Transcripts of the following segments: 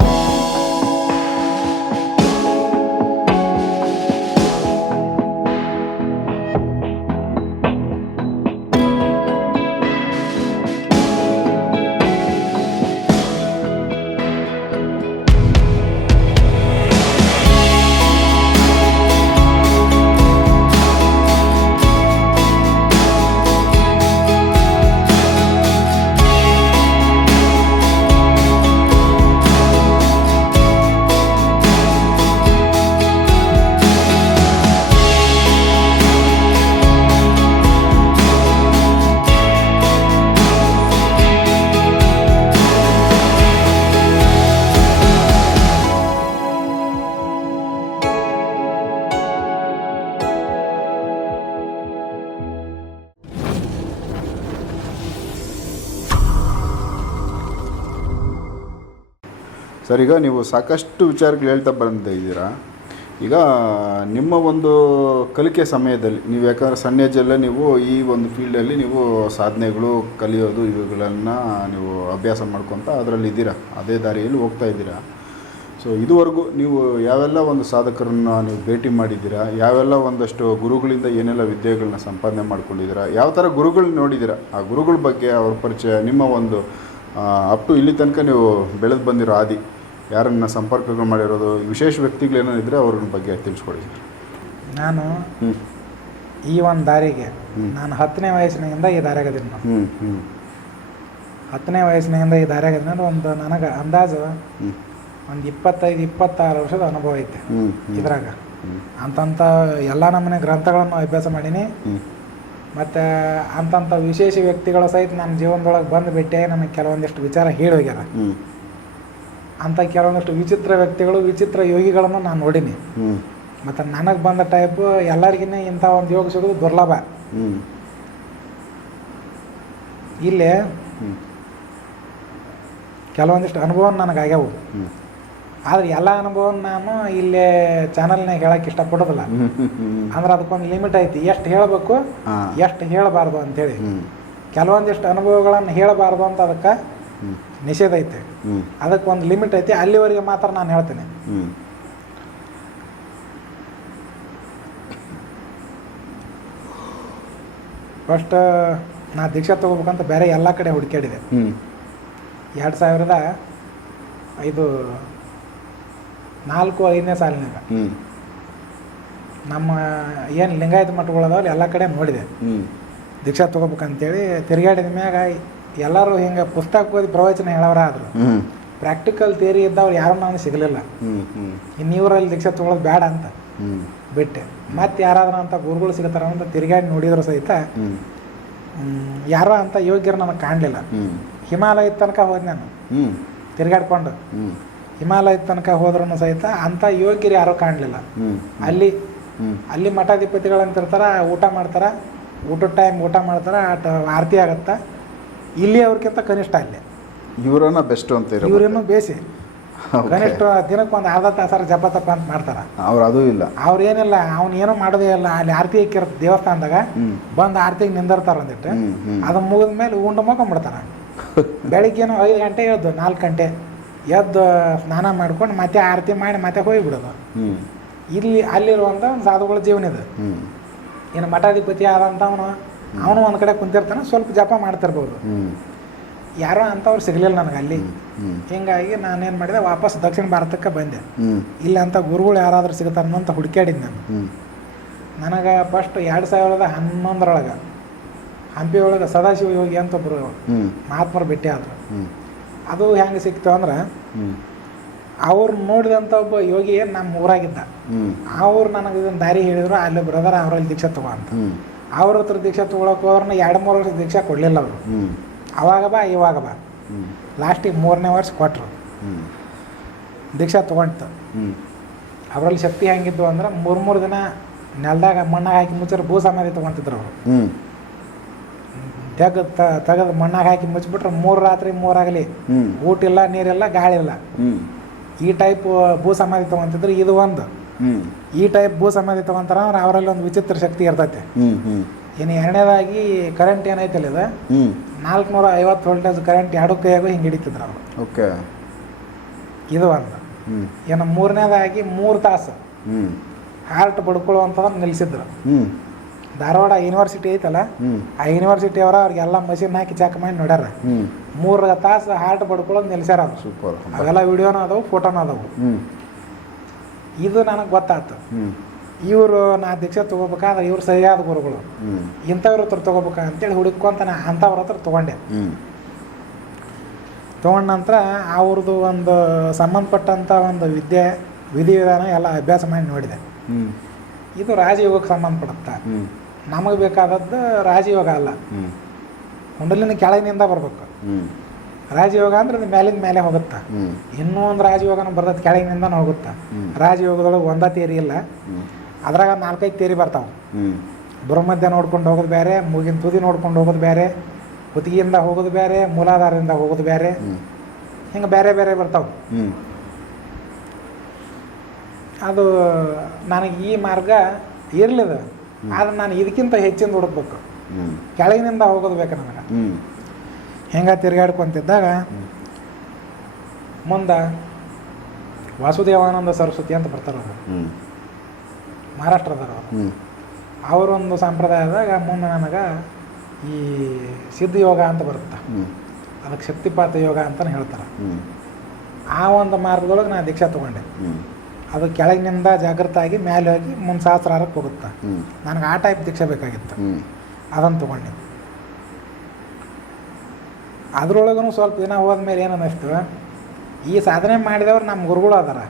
you sir, ಈಗ ನೀವು ಸಾಕಷ್ಟು ವಿಚಾರಗಳು ಹೇಳ್ತಾ ಬಂದ ಇದ್ದೀರಾ? ಈಗ ನಿಮ್ಮ ಒಂದು ಕಲಿಕೆ ಸಮಯದಲ್ಲಿ, ನೀವು ಯಾಕಂದರೆ ಸಣ್ಣ ಏಜಲ್ಲೇ ನೀವು ಈ ಒಂದು ಫೀಲ್ಡಲ್ಲಿ ನೀವು ಸಾಧನೆಗಳು, ಕಲಿಯೋದು, ಇವುಗಳನ್ನು ನೀವು ಅಭ್ಯಾಸ ಮಾಡ್ಕೊತ ಅದರಲ್ಲಿ ಇದ್ದೀರಾ? ಅದೇ ದಾರಿಯಲ್ಲಿ ಹೋಗ್ತಾ ಇದ್ದೀರಾ? ಸೊ ಇದುವರೆಗೂ ನೀವು ಯಾವೆಲ್ಲ ಒಂದು ಸಾಧಕರನ್ನ ನೀವು ಭೇಟಿ ಮಾಡಿದ್ದೀರಾ? ಯಾವೆಲ್ಲ ಒಂದಷ್ಟು ಗುರುಗಳಿಂದ ಏನೆಲ್ಲ ವಿದ್ಯೆಗಳನ್ನ ಸಂಪಾದನೆ ಮಾಡ್ಕೊಂಡಿದ್ದೀರಾ? ಯಾವ ಥರ ಗುರುಗಳನ್ನ ನೋಡಿದ್ದೀರಾ? ಆ ಗುರುಗಳ ಬಗ್ಗೆ ಅವ್ರ ಪರಿಚಯ ನಿಮ್ಮ ಒಂದು ಅಪ್ ಟು ಇಲ್ಲಿ ತನಕ ನೀವು ಬೆಳೆದು ಬಂದಿರೋ ಆದಿ ಯಾರನ್ನ ಸಂಪರ್ಕಗಳು ಮಾಡಿರೋದು ವಿಶೇಷ ವ್ಯಕ್ತಿಗಳೇನೋ ಇದ್ದರೆ ಅವ್ರ ಬಗ್ಗೆ ತಿಳಿಸ್ಕೊಡಿ. ನಾನು ಹ್ಞೂ ಈ ಒಂದು ದಾರಿಗೆ ನಾನು ಹತ್ತನೇ ವಯಸ್ಸಿನಿಂದ ಈ ದಾರಿಗೆ ನಾನು. ಹ್ಞೂ ಹ್ಞೂ ಹತ್ತನೇ ವಯಸ್ಸಿನಿಂದ ಈ ದಾರಿಗೆ ಅಂದ್ರೆ ಒಂದು ನನಗೆ ಅಂದಾಜು ಒಂದು ಇಪ್ಪತ್ತೈದು ಇಪ್ಪತ್ತಾರು ವರ್ಷದ ಅನುಭವ ಐತೆ ಹ್ಞೂ ಇದ್ರಾಗ. ಅಂತಂಥ ಎಲ್ಲ ನಮ್ಮನೆ ಗ್ರಂಥಗಳನ್ನು ಅಭ್ಯಾಸ ಮಾಡೀನಿ. ಮತ್ತು ಅಂತಂಥ ವಿಶೇಷ ವ್ಯಕ್ತಿಗಳ ಸಹಿತ ನನ್ನ ಜೀವನದೊಳಗೆ ಬಂದು ಬಿಟ್ಟೆ ನನಗೆ ಕೆಲವೊಂದಿಷ್ಟು ವಿಚಾರ ಹೇಳಿ ಹೋಗ್ಯಾರ. ಹ್ಞೂ ಅಂಥ ಕೆಲವೊಂದಷ್ಟು ವಿಚಿತ್ರ ವ್ಯಕ್ತಿಗಳು ವಿಚಿತ್ರ ಯೋಗಿಗಳನ್ನು ನಾನು ನೋಡೀನಿ. ಮತ್ತು ನನಗೆ ಬಂದ ಟೈಪ್ ಎಲ್ಲರಿಗಿನ್ನ ಇಂಥ ಒಂದು ಯೋಗ ಸಿಗೋದು ದುರ್ಲಭ. ಇಲ್ಲಿ ಕೆಲವೊಂದಿಷ್ಟು ಅನುಭವ ನನಗಾಗ್ಯಾವು ಆದರೆ ಆದ್ರೆ ಎಲ್ಲ ಅನುಭವ ನಾನು ಇಲ್ಲೇ ಚಾನಲ್ನಾಗ ಹೇಳಕ್ಕೆ ಇಷ್ಟಪಡೋದಿಲ್ಲ. ಅಂದ್ರೆ ಅದಕ್ಕೊಂದು ಲಿಮಿಟ್ ಐತಿ. ಎಷ್ಟು ಹೇಳಬೇಕು ಎಷ್ಟು ಹೇಳಬಾರ್ದು ಅಂತೇಳಿ. ಕೆಲವೊಂದಿಷ್ಟು ಅನುಭವಗಳನ್ನು ಹೇಳಬಾರ್ದು ಅಂತ ಅದಕ್ಕೆ ನಿಷೇಧ ಐತೆ. ಅದಕ್ಕೆ ಒಂದು ಲಿಮಿಟ್ ಐತಿ ಅಲ್ಲಿವರೆಗೆ ಮಾತ್ರ ನಾನು ಹೇಳ್ತೇನೆ. ಫಸ್ಟ್ ನಾ ದೀಕ್ಷಾ ತಗೋಬೇಕಂತ ಬೇರೆ ಎಲ್ಲ ಕಡೆ ಹುಡುಕಾಡಿದೆ ಎರಡು ಸಾವಿರದ ಐದು ನಾಲ್ಕು ಐದನೇ ಸಾಲಿನಾಗ. ನಮ್ಮ ಏನು ಲಿಂಗಾಯತ ಮಠಗಳದಾವಲ್ಲ ಎಲ್ಲ ಕಡೆ ನೋಡಿದೆ. ದೀಕ್ಷಾ ತೊಗೋಬೇಕಂತೇಳಿ ತಿರುಗಾಡಿದ ಮ್ಯಾಗ ಎಲ್ಲರೂ ಹಿಂಗೆ ಪುಸ್ತಕ ಓದಿ ಪ್ರವಚನ ಹೇಳೋರ ಆದ್ರು ಹ್ಞೂ ಪ್ರಾಕ್ಟಿಕಲ್ ಥಿಯರಿ ಇದ್ದವ್ರು ಯಾರು ನಾನು ಸಿಗಲಿಲ್ಲ. ಹ್ಞೂ ದೀಕ್ಷೆ ತಗೊಳ್ಳೋದು ಇವರಲ್ಲಿ ದೀಕ್ಷಾ ತೊಗೊಳೋದು ಬೇಡ ಅಂತ ಬಿಟ್ಟೆ. ಮತ್ತೆ ಯಾರಾದ್ರೂ ಅಂತ ಗುರುಗಳು ಸಿಗ್ತಾರ ಅಂತ ತಿರುಗಾಡಿ ನೋಡಿದ್ರು ಸಹಿತ ಯಾರೋ ಅಂತ ಯೋಗ್ಯರು ನನಗೆ ಕಾಣಲಿಲ್ಲ. ಹಿಮಾಲಯ ತನಕ ಹೋದ್ ನಾನು. ತಿರುಗಾಡ್ಕೊಂಡು ಹ್ಞೂ ಹಿಮಾಲಯದ ತನಕ ಹೋದ್ರೂ ಸಹಿತ ಅಂಥ ಯೋಗ್ಯರು ಯಾರೂ ಕಾಣಲಿಲ್ಲ. ಅಲ್ಲಿ ಅಲ್ಲಿ ಮಠಾಧಿಪತಿಗಳಂತಿರ್ತಾರ ಊಟ ಮಾಡ್ತಾರ ಊಟದ ಟೈಮ್ ಊಟ ಮಾಡ್ತಾರ ಆಟ ಆರತಿ ಆಗತ್ತಾ ಇಲ್ಲಿ ಅವ್ರಿಗಿಂತ ಕನಿಷ್ಠ ಅಲ್ಲಿ. ಇವರನ್ನ ಬೆಸ್ಟ್ ಅಂತ ಇವರೇನು ಬೇಸಿ. ಕನಿಷ್ಠ ದಿನಕ್ಕೆ ಒಂದು ಅರ್ಧ ತಾಸಾರ ಜಪತಪ್ಪ ತಪ ಅಂತ ಮಾಡ್ತಾರೆ. ಅವ್ರು ಅದು ಇಲ್ಲ. ಅವ್ರು ಏನಿಲ್ಲ ಅವ್ನು ಏನೂ ಮಾಡೋದೇ ಇಲ್ಲ. ಅಲ್ಲಿ ಆರತಿ ಇಕ್ಕಿರ್ತ ದೇವಸ್ಥಾನದಾಗ ಬಂದು ಆರತಿಗೆ ನಿಂದಿರ್ತಾರ ಅಂದಿಟ್ಟು ಅದು ಮುಗಿದ ಮೇಲೆ ಉಂಡು ಮಕೊಂಬಿಡ್ತಾರ ಬೆಳಿಗ್ಗೆನೂ ಐದು ಗಂಟೆ ಎದ್ದು ನಾಲ್ಕು ಗಂಟೆ ಎದ್ದು ಸ್ನಾನ ಮಾಡ್ಕೊಂಡು ಮತ್ತೆ ಆರತಿ ಮಾಡಿ ಮತ್ತೆ ಹೋಗಿಬಿಡೋದು. ಇಲ್ಲಿ ಅಲ್ಲಿರುವಂಥ ಒಂದು ಸಾಧುಗಳ ಜೀವನ ಇದು. ಏನು ಇನ್ನು ಮಠಾಧಿಪತಿ ಆದಂಥ ಅವನು ಒಂದು ಕಡೆ ಕುಂತಿರ್ತಾನೆ ಸ್ವಲ್ಪ ಜಪ ಮಾಡ್ತಿರ್ಬೋದು. ಯಾರೋ ಅಂಥವ್ರು ಸಿಗಲಿಲ್ಲ ನನಗೆ ಅಲ್ಲಿ. ಹಿಂಗಾಗಿ ನಾನೇನು ಮಾಡಿದೆ ವಾಪಸ್ ದಕ್ಷಿಣ ಭಾರತಕ್ಕೆ ಬಂದೆ. ಇಲ್ಲ ಅಂತ ಗುರುಗಳು ಯಾರಾದರೂ ಸಿಗ್ತಾರ ಅಂತ ಹುಡುಕ್ಯಾಡಿದ್ದು ನಾನು. ನನಗೆ ಫಸ್ಟ್ ಎರಡು ಸಾವಿರದ ಹನ್ನೊಂದರೊಳಗೆ ಹಂಪಿ ಒಳಗೆ ಸದಾಶಿವ ಯೋಗಿ ಅಂತ ಒಬ್ಬರು ಮಹಾತ್ಮರು ಭೇಟಿ ಆದರು. ಅದು ಹೆಂಗೆ ಸಿಕ್ತು ಅಂದ್ರೆ ಅವ್ರು ನೋಡಿದಂಥ ಒಬ್ಬ ಯೋಗಿ ನಮ್ಮ ಊರಾಗಿದ್ದ ಅವ್ರು ನನಗೆ ಇದನ್ನು ದಾರಿ ಹೇಳಿದ್ರು ಅಲ್ಲಿ ಬ್ರದರ್ ಅವರಲ್ಲಿ ದೀಕ್ಷಾ ತಗೋ ಅಂತ. ಅವ್ರ ಹತ್ರ ದೀಕ್ಷಾ ತೊಗೊಳಕ್ಕೆ ಹೋದ್ರೆ ಎರಡು ಮೂರು ವರ್ಷ ದೀಕ್ಷಾ ಕೊಡಲಿಲ್ಲ ಅವರು. ಅವಾಗ ಬಾ ಇವಾಗ ಬಾ. ಲಾಸ್ಟಿಗೆ ಮೂರನೇ ವರ್ಷ ಕೊಟ್ಟರು ದೀಕ್ಷಾ ತೊಗೊಂಡ್ತು. ಅವರಲ್ಲಿ ಶಕ್ತಿ ಹೆಂಗಿದ್ದು ಅಂದ್ರೆ ಮೂರು ಮೂರು ದಿನ ನೆಲದಾಗ ಮಣ್ಣಾಗ ಹಾಕಿ ಮುಚ್ಚಿದ್ರೆ ಭೂ ಸಮಾಧಿ ತೊಗೊಂತಿದ್ರು ಅವರು. ತೆಗ್ ತೆಗೆದು ತೆಗೆದು ಮಣ್ಣಾಗ ಹಾಕಿ ಮುಚ್ಚಿಬಿಟ್ರೆ ಮೂರು ರಾತ್ರಿ ಮೂರಾಗಲಿ ಊಟ ಇಲ್ಲ ನೀರಿಲ್ಲ ಗಾಳಿ ಇಲ್ಲ ಈ ಟೈಪ್ ಭೂ ಸಮಾಧಿ ತೊಗೊಂತಿದ್ರು ಇದು ಒಂದು. ಈ ಟೈಪ್ ಭೂ ಸಂಬಂಧಿ ತೊಗೊಂತಾರ ಅಂದ್ರೆ ಅವರಲ್ಲಿ ಒಂದು ವಿಚಿತ್ರ ಶಕ್ತಿ ಇರ್ತೈತೆ. ಇನ್ನು ಎರಡನೇದಾಗಿ ಕರೆಂಟ್ ಏನೈತಲ್ಲ ಇದು ಇದೆ? ನಾಲ್ಕುನೂರ ಐವತ್ತು ವೋಲ್ಟೇಜ್ ಕರೆಂಟ್ ಎರಡು ಕೈಯಾಗೂ ಹಿಂಗೆ ಹಿಡಿತಿದ್ರು ಅವರು. ಓಕೆ. ಇದು ಒಂದು. ಏನು ಇನ್ನು ಮೂರನೇದಾಗಿ ಮೂರು ತಾಸು. ಹಾರ್ಟ್ ಬಡ್ಕೊಳ್ಳುವಂಥದ್ದನ್ನು ನಿಲ್ಲಿಸಿದ್ರು. ಧಾರವಾಡ ಯೂನಿವರ್ಸಿಟಿ ಐತಲ್ಲ? ಆ ಯೂನಿವರ್ಸಿಟಿ ಅವರ ಅವ್ರಿಗೆಲ್ಲ ಮಷಿನ್ ಹಾಕಿ ಚೆಕ್ ಮಾಡಿ ನೋಡ್ಯಾರ. ಮೂರು ತಾಸು ಹಾರ್ಟ್ ಬಡ್ಕೊಳ್ಳೋದು ನಿಲ್ಸ್ಯಾರ ಸೂಪರ್ ಅವೆಲ್ಲ ವಿಡಿಯೋನ ಅದಾವು ಫೋಟೋನ ಅದಾವು. ಇದು ನನಗೆ ಗೊತ್ತಾಯ್ತು ಇವರು ನಾ ದೀಕ್ಷೆ ತಗೋಬೇಕಾದ್ರೆ ಇವ್ರು ಸರಿಯಾದ ಗುರುಗಳು. ಇಂಥವ್ರ ಹತ್ರ ತೊಗೋಬೇಕ ಅಂತೇಳಿ ಹುಡುಕೊಂತ ನಾ ಅಂಥವ್ರ ಹತ್ರ ತೊಗೊಂಡೆ. ತೊಗೊಂಡ ನಂತರ ಅವ್ರದ್ದು ಒಂದು ಸಂಬಂಧಪಟ್ಟಂಥ ಒಂದು ವಿದ್ಯೆ ವಿಧಿವಿಧಾನ ಎಲ್ಲ ಅಭ್ಯಾಸ ಮಾಡಿ ನೋಡಿದೆ. ಇದು ರಾಜಯೋಗಕ್ಕೆ ಸಂಬಂಧಪಡುತ್ತೆ ನಮಗೆ ಬೇಕಾದದ್ದು ರಾಜಯೋಗ ಅಲ್ಲ. ಕುಂಡಲಿನ ಕೆಳಗಿನಿಂದ ಬರ್ಬೇಕು. ರಾಜಯೋಗ ಅಂದ್ರೆ ಅದು ಮೇಲಿಂದ ಮೇಲೆ ಹೋಗುತ್ತಾ? ಇನ್ನೂ ಒಂದು ರಾಜಯೋಗನ ಬರ್ತದೆ ಕೆಳಗಿನಿಂದ ಹೋಗುತ್ತೆ. ರಾಜಯೋಗದೊಳಗೆ ಒಂದ ತೇರಿ ಇಲ್ಲ. ಅದ್ರಾಗ ನಾಲ್ಕೈದು ತೇರಿ ಬರ್ತಾವೆ. ಬ್ರಹ್ಮದ್ಯ ಬ್ರಹ್ಮಧ್ಯ ನೋಡ್ಕೊಂಡು ಹೋಗೋದು ಬೇರೆ ಮೂಗಿನ ತುದಿ ನೋಡ್ಕೊಂಡು ಹೋಗೋದು ಬೇರೆ ಕುತ್ತಿಗೆಯಿಂದ ಹೋಗೋದು ಬೇರೆ ಮೂಲಾಧಾರದಿಂದ ಹೋಗೋದು ಬೇರೆ. ಹಿಂಗೆ ಬೇರೆ ಬೇರೆ ಬರ್ತಾವೆ. ಅದು ನನಗೆ ಈ ಮಾರ್ಗ ಇರ್ಲಿದ. ಆದ್ರೆ ನಾನು ಇದಕ್ಕಿಂತ ಹೆಚ್ಚಿಂದ ಹುಡುಕ್ಬೇಕು. ಕೆಳಗಿನಿಂದ ಹೋಗೋದು ಬೇಕು ನನಗೆ. ಹೆಂಗೆ ತಿರ್ಗಾಡ್ಕೊಂತಿದ್ದಾಗ ಮುಂದೆ ವಾಸುದೇವಾನಂದ ಸರಸ್ವತಿ ಅಂತ ಬರ್ತಾರೆ ಅವರು. ಮಹಾರಾಷ್ಟ್ರದವರು ಅವರು. ಅವರೊಂದು ಸಂಪ್ರದಾಯದಾಗ ಮುಂದೆ ನನಗೆ ಈ ಸಿದ್ಧ ಯೋಗ ಅಂತ ಬರುತ್ತೆ. ಅದಕ್ಕೆ ಶಕ್ತಿಪಾತ ಯೋಗ ಅಂತಲೇ ಹೇಳ್ತಾರೆ. ಆ ಒಂದು ಮಾರ್ಗದೊಳಗೆ ನಾನು ದೀಕ್ಷಾ ತಗೊಂಡೆ. ಅದು ಕೆಳಗಿನಿಂದ ಜಾಗೃತ ಆಗಿ ಮೇಲೆ ಹೋಗಿ ಮುಂದೆ ಸಹಸ್ರಾರಕ್ಕೆ ಹೋಗುತ್ತೆ. ನನಗೆ ಆ ಟೈಪ್ ದೀಕ್ಷೆ ಬೇಕಾಗಿತ್ತು. ಅದನ್ನು ತೊಗೊಂಡೆ. ಅದ್ರೊಳಗೂ ಸ್ವಲ್ಪ ದಿನ ಹೋದ್ಮೇಲೆ ಏನು ಅನ್ನಿಸ್ತು. ಈ ಸಾಧನೆ ಮಾಡಿದವ್ರು ನಮ್ಮ ಗುರುಗಳು ಅದಾರ.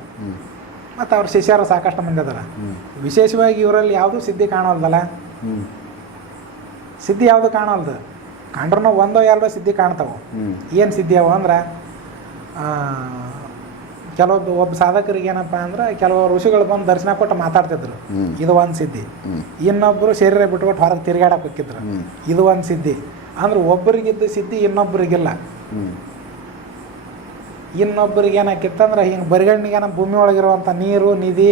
ಮತ್ತು ಅವ್ರ ಶಿಷ್ಯರು ಸಾಕಷ್ಟು ಮಂದಿ ಅದಾರ. ವಿಶೇಷವಾಗಿ ಇವರಲ್ಲಿ ಯಾವುದು ಸಿದ್ಧಿ ಕಾಣೋಲ್ದಲ್ಲ. ಸಿದ್ಧಿ ಯಾವುದು ಕಾಣೋಲ್ದು? ಕಂಡ್ರೂ ಒಂದೋ ಎರಡೋ ಸಿದ್ಧಿ ಕಾಣ್ತಾವೆ. ಏನು ಸಿದ್ಧಿ ಅವು ಅಂದ್ರೆ ಕೆಲವೊಬ್ಬ ಒಬ್ಬ ಸಾಧಕರಿಗೆ ಏನಪ್ಪ ಅಂದ್ರೆ ಕೆಲವು ಋಷಿಗಳು ಬಂದು ದರ್ಶನ ಕೊಟ್ಟು ಮಾತಾಡ್ತಿದ್ರು. ಇದು ಒಂದು ಸಿದ್ಧಿ. ಇನ್ನೊಬ್ರು ಇನ್ನೊಬ್ಬರು ಶರೀರ ಬಿಟ್ಕೊಟ್ಟು ಹೊರಗೆ ತಿರುಗಾಡಕ್ಕೆ ಹೋಗಿದ್ರು ಇದು ಒಂದು ಸಿದ್ಧಿ. ಅಂದ್ರೆ ಒಬ್ಬರಿಗಿದ್ದ ಸಿದ್ಧಿ ಇನ್ನೊಬ್ಬರಿಗಿಲ್ಲ. ಇನ್ನೊಬ್ಬರಿಗೆ ಏನಾಕಿತ್ತಂದ್ರೆ ಹಿಂಗೆ ಬರಿಗಣ್ಣಿಗೆ ಏನೋ ಭೂಮಿ ಒಳಗಿರುವಂಥ ನೀರು ನಿಧಿ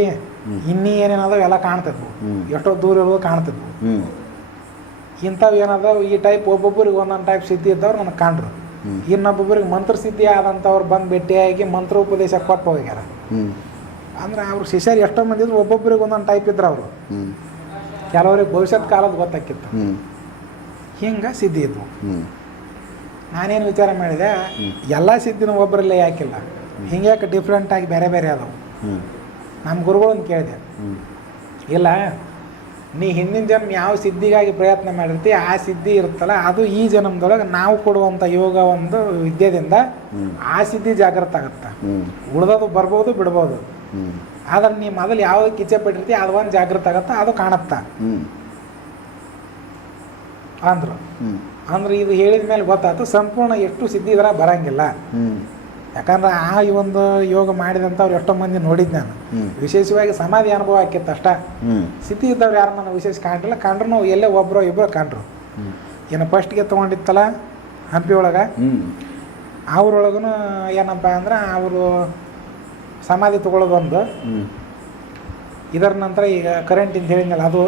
ಇನ್ನಿ ಏನೇನದಾವ ಎಲ್ಲ ಕಾಣ್ತಿದ್ವು. ಎಷ್ಟೋ ದೂರ ಇರೋದು ಕಾಣ್ತಿದ್ವು. ಇಂಥವು ಏನದಾವ ಈ ಟೈಪ್ ಒಬ್ಬೊಬ್ಬರಿಗೆ ಒಂದೊಂದು ಟೈಪ್ ಸಿದ್ಧಿ ಇದ್ದವ್ರು ನನಗೆ ಕಾಣ್ರು. ಇನ್ನೊಬ್ಬೊಬ್ಬರಿಗೆ ಮಂತ್ರ ಸಿದ್ಧಿ ಆದಂಥವ್ರು ಬಂದು ಭೇಟಿಯಾಗಿ ಮಂತ್ರೋಪದೇಶ ಕೊಟ್ಟು ಹೋಗ್ಯಾರ. ಅಂದ್ರೆ ಅವ್ರ ಶಿಷ್ಯರು ಎಷ್ಟೋ ಮಂದಿ ಇದ್ರು ಒಬ್ಬೊಬ್ಬರಿಗೆ ಒಂದೊಂದು ಟೈಪ್ ಇದ್ರು ಅವರು. ಕೆಲವರಿಗೆ ಭವಿಷ್ಯದ ಭವಿಷ್ಯತ್ ಕಾಲದ ಗೊತ್ತಾಕಿತ್ತು. ಹಿಂಗೆ ಸಿದ್ಧಿ ಇದ್ವು. ನಾನೇನು ವಿಚಾರ ಮಾಡಿದೆ ಎಲ್ಲ ಸಿದ್ಧಿನೂ ಒಬ್ಬರಲ್ಲೇ ಯಾಕಿಲ್ಲ. ಹಿಂಗ್ಯಾಕೆ ಡಿಫ್ರೆಂಟ್ ಆಗಿ ಬೇರೆ ಬೇರೆ ಅದಾವು. ನಮ್ಮ ಗುರುಗಳನ್ನ ಕೇಳಿದೆ. ಇಲ್ಲ ನೀ ಹಿಂದಿನ ಜನ್ಮ ಯಾವ ಸಿದ್ಧಿಗಾಗಿ ಪ್ರಯತ್ನ ಮಾಡಿರ್ತಿ ಆ ಸಿದ್ಧಿ ಇರುತ್ತಲ್ಲ ಅದು ಈ ಜನ್ಮದೊಳಗೆ ನಾವು ಕೊಡುವಂಥ ಯೋಗ ಒಂದು ವಿದ್ಯೆದಿಂದ ಆ ಸಿದ್ಧಿ ಜಾಗೃತ ಆಗುತ್ತೆ? ಉಳ್ದೋದು ಬರ್ಬೋದು ಬಿಡ್ಬೋದು. ಆದ್ರೆ ನೀ ಮೊದಲು ಯಾವ್ದು ಇಚ್ಛೆ ಪಟ್ಟಿರ್ತಿ ಅದು ಒಂದು ಜಾಗೃತ ಆಗತ್ತೆ? ಅದು ಕಾಣುತ್ತಾ? ಅಂದ್ರು ಅಂದ್ರೆ ಇದು ಹೇಳಿದ ಮೇಲೆ ಗೊತ್ತಾಯ್ತು, ಸಂಪೂರ್ಣ ಎಷ್ಟು ಸಿದ್ಧಿ ಇದ್ರ ಬರಂಗಿಲ್ಲ. ಯಾಕಂದ್ರೆ ಆ ಈ ಒಂದು ಯೋಗ ಮಾಡಿದಂಥವ್ರು ಎಷ್ಟೋ ಮಂದಿ ನೋಡಿದ್ದು ನಾನು. ವಿಶೇಷವಾಗಿ ಸಮಾಧಿ ಅನುಭವ ಆಕಿತ್ತು ಅಷ್ಟ. ಸ್ಥಿತಿ ಇದ್ದವ್ರು ಯಾರು ನಾನು ವಿಶೇಷ ಕಾಣ್ಲಿಲ್ಲ. ಕಂಡ್ರು ಎಲ್ಲೇ ಒಬ್ಬರು ಇಬ್ಬರು ಕಂಡ್ರು. ಏನು ಫಸ್ಟ್ಗೆ ತೊಗೊಂಡಿತ್ತಲ್ಲ, ಹಂಪಿ ಒಳಗೆ? ಅವ್ರೊಳಗೂ ಏನಪ್ಪ ಅಂದ್ರೆ ಅವರು ಸಮಾಧಿ ಒಂದು ಇದರ ನಂತರ ಈಗ ಕರೆಂಟ್ ಅಂತ ಹೇಳಿದ್ನಲ್ಲ ಅದು.